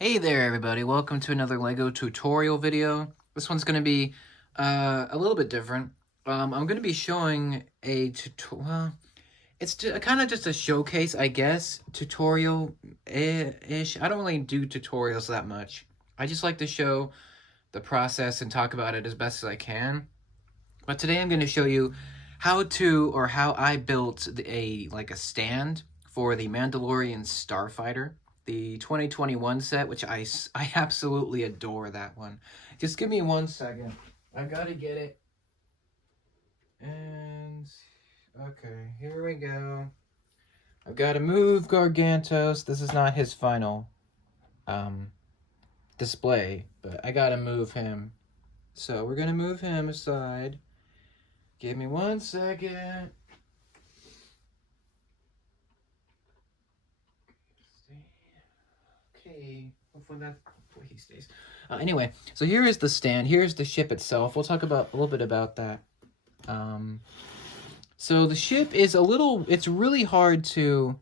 Hey there everybody, welcome to another LEGO tutorial video. This one's going to be a little bit different. I'm going to be showing a tutorial, it's kind of just a showcase, I guess, tutorial-ish. I don't really do tutorials that much. I just like to show the process and talk about it as best as I can. But today I'm going to show you how I built a stand for the Mandalorian Starfighter, the 2021 set, which I absolutely adore that one. Just give me 1 second. I gotta get it. And okay, here we go. I've got to move Gargantos. This is not his final um display, but I gotta move him. So we're gonna move him aside. Give me 1 second. Okay, hopefully he stays. Anyway, so here is the stand. Here's the ship itself. We'll talk about a little bit about that. So the ship is it's really hard to,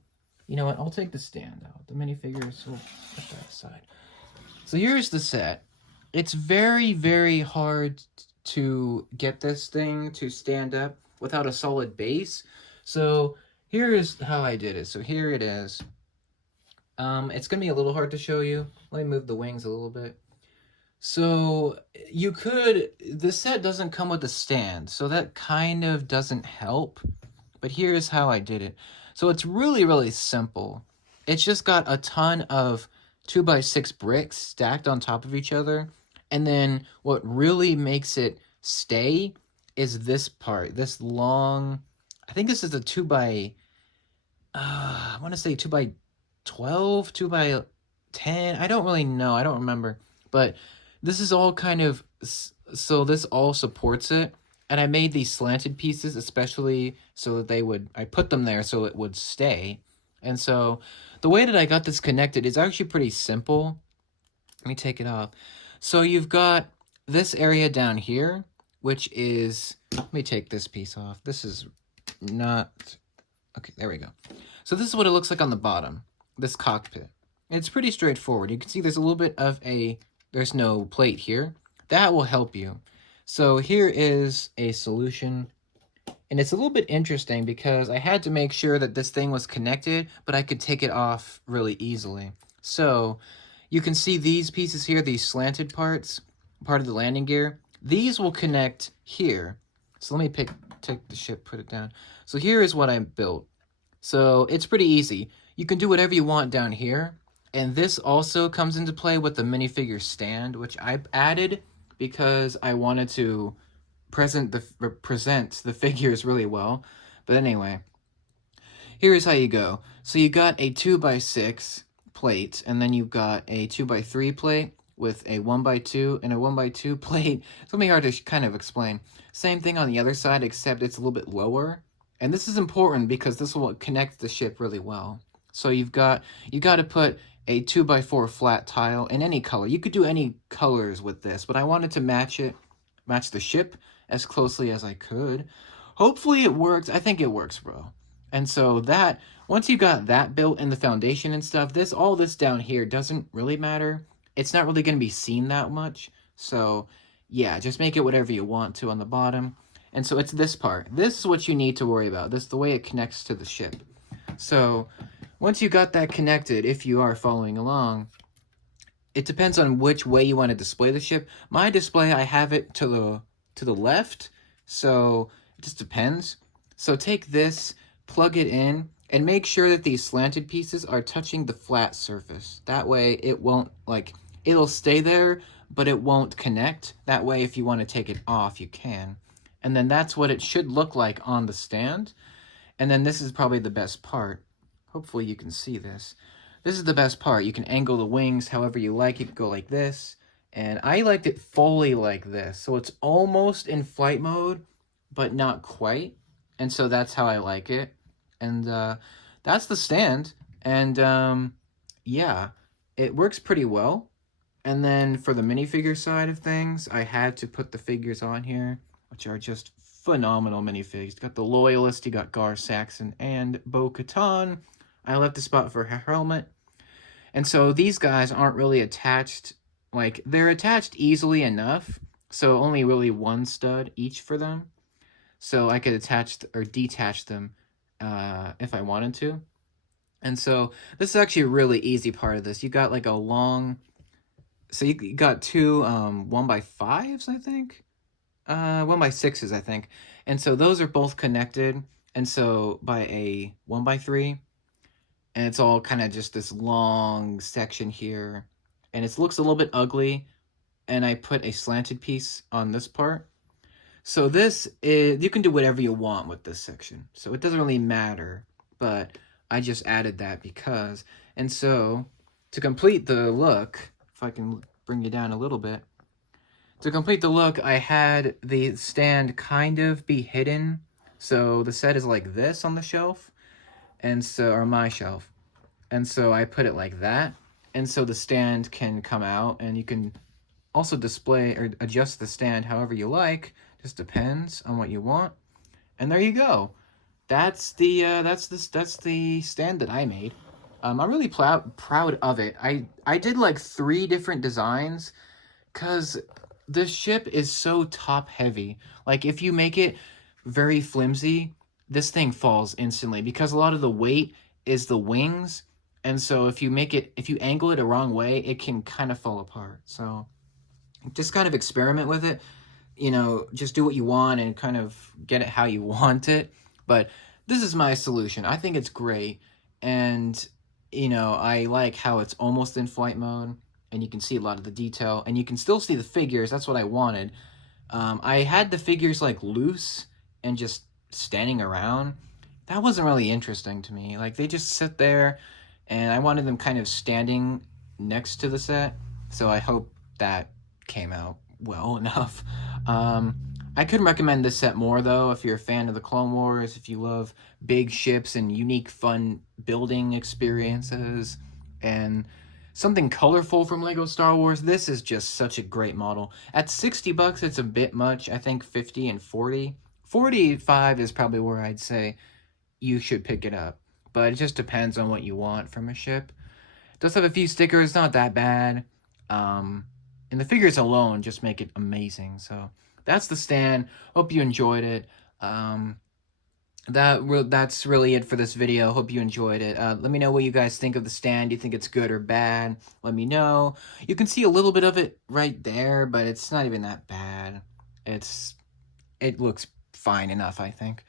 you know what? I'll take the stand out. The minifigures, we'll put that aside. So here's the set. It's very, very hard to get this thing to stand up without a solid base. So here's how I did it. So here it is. It's gonna be a little hard to show you. Let me move the wings a little bit. So the set doesn't come with a stand, so that kind of doesn't help. But here's how I did it. So it's really, really simple. It's just got a ton of 2x6 bricks stacked on top of each other. And then what really makes it stay is this part, this long, I think this is a 2x, I want to say 2x12, 2x10. I don't really know. I don't remember. But this is all kind of, so this all supports it. And I made these slanted pieces, especially so that I put them there so it would stay. And so the way that I got this connected is actually pretty simple. Let me take it off. So you've got this area down here, which is, let me take this piece off. This is not, okay, there we go. So this is what it looks like on the bottom, this cockpit. It's pretty straightforward. You can see there's a little bit of there's no plate here. That will help you. So here is a solution. And it's a little bit interesting because I had to make sure that this thing was connected, but I could take it off really easily. So you can see these pieces here, these slanted parts, part of the landing gear. These will connect here. So let me take the ship, put it down. So here is what I built. So it's pretty easy. You can do whatever you want down here. And this also comes into play with the minifigure stand, which I added because I wanted to present the figures really well. But anyway, here's how you go. So you got a 2x6 plate, and then you've got a 2x3 plate with a 1x2 and a 1x2 plate. It's gonna be hard to kind of explain. Same thing on the other side, except it's a little bit lower. And this is important because this will connect the ship really well. So you got to put a 2x4 flat tile in any color. You could do any colors with this, but I wanted to match the ship as closely as I could. Hopefully it works. I think it works, bro. And so once you got that built in the foundation and stuff, all this down here doesn't really matter. It's not really going to be seen that much. So yeah, just make it whatever you want to on the bottom. And so it's this part. This is what you need to worry about. This is the way it connects to the ship. So once you got that connected, if you are following along, it depends on which way you want to display the ship. My display, I have it to the left, so it just depends. So take this, plug it in, and make sure that these slanted pieces are touching the flat surface. That way it won't, it'll stay there, but it won't connect. That way if you want to take it off, you can. And then that's what it should look like on the stand. And then this is probably the best part. Hopefully you can see this. This is the best part. You can angle the wings however you like. You can go like this. And I liked it fully like this. So it's almost in flight mode, but not quite. And so that's how I like it. And that's the stand. And yeah, it works pretty well. And then for the minifigure side of things, I had to put the figures on here, which are just phenomenal minifigs. You got the Loyalist, you got Gar Saxon, and Bo-Katan. I left a spot for her helmet. And so these guys aren't really attached, like they're attached easily enough, so only really one stud each for them. So I could attach or detach them if I wanted to. And so this is actually a really easy part of this. You got like a long, so you got two 1x5s, I think, 1x6s, I think. And so those are both connected. And so by a 1x3, and it's all kind of just this long section here. And it looks a little bit ugly. And I put a slanted piece on this part. So this is, you can do whatever you want with this section. So it doesn't really matter, but I just added that because. And so to complete the look, if I can bring you down a little bit, to complete the look, I had the stand kind of be hidden. So the set is like this on the shelf, and so, or my shelf. And so I put it like that. And so the stand can come out, and you can also display or adjust the stand however you like. Just depends on what you want. And there you go. That's the stand that I made. I'm really proud of it. I did like 3 different designs because the ship is so top heavy. Like if you make it very flimsy, this thing falls instantly because a lot of the weight is the wings. And so if you angle it a wrong way, it can kind of fall apart. So just kind of experiment with it. You know, just do what you want and kind of get it how you want it. But this is my solution. I think it's great. And, you know, I like how it's almost in flight mode and you can see a lot of the detail and you can still see the figures. That's what I wanted. I had the figures like loose and just standing around. That wasn't really interesting to me. Like they just sit there and I wanted them kind of standing next to the set. So I hope that came out well enough. I could recommend this set more though if you're a fan of the Clone Wars, if you love big ships and unique fun building experiences and something colorful from Lego Star Wars. This is just such a great model. At $60 it's a bit much. I think 50 and 40. 45 is probably where I'd say you should pick it up. But it just depends on what you want from a ship. It does have a few stickers, not that bad. And the figures alone just make it amazing. So that's the stand. Hope you enjoyed it. That's really it for this video. Hope you enjoyed it. Let me know what you guys think of the stand. Do you think it's good or bad? Let me know. You can see a little bit of it right there, but it's not even that bad. It looks fine enough, I think.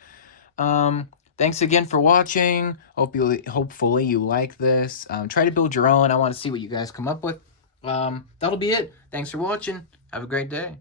Thanks again for watching. Hopefully you like this. Try to build your own. I want to see what you guys come up with. That'll be it. Thanks for watching. Have a great day.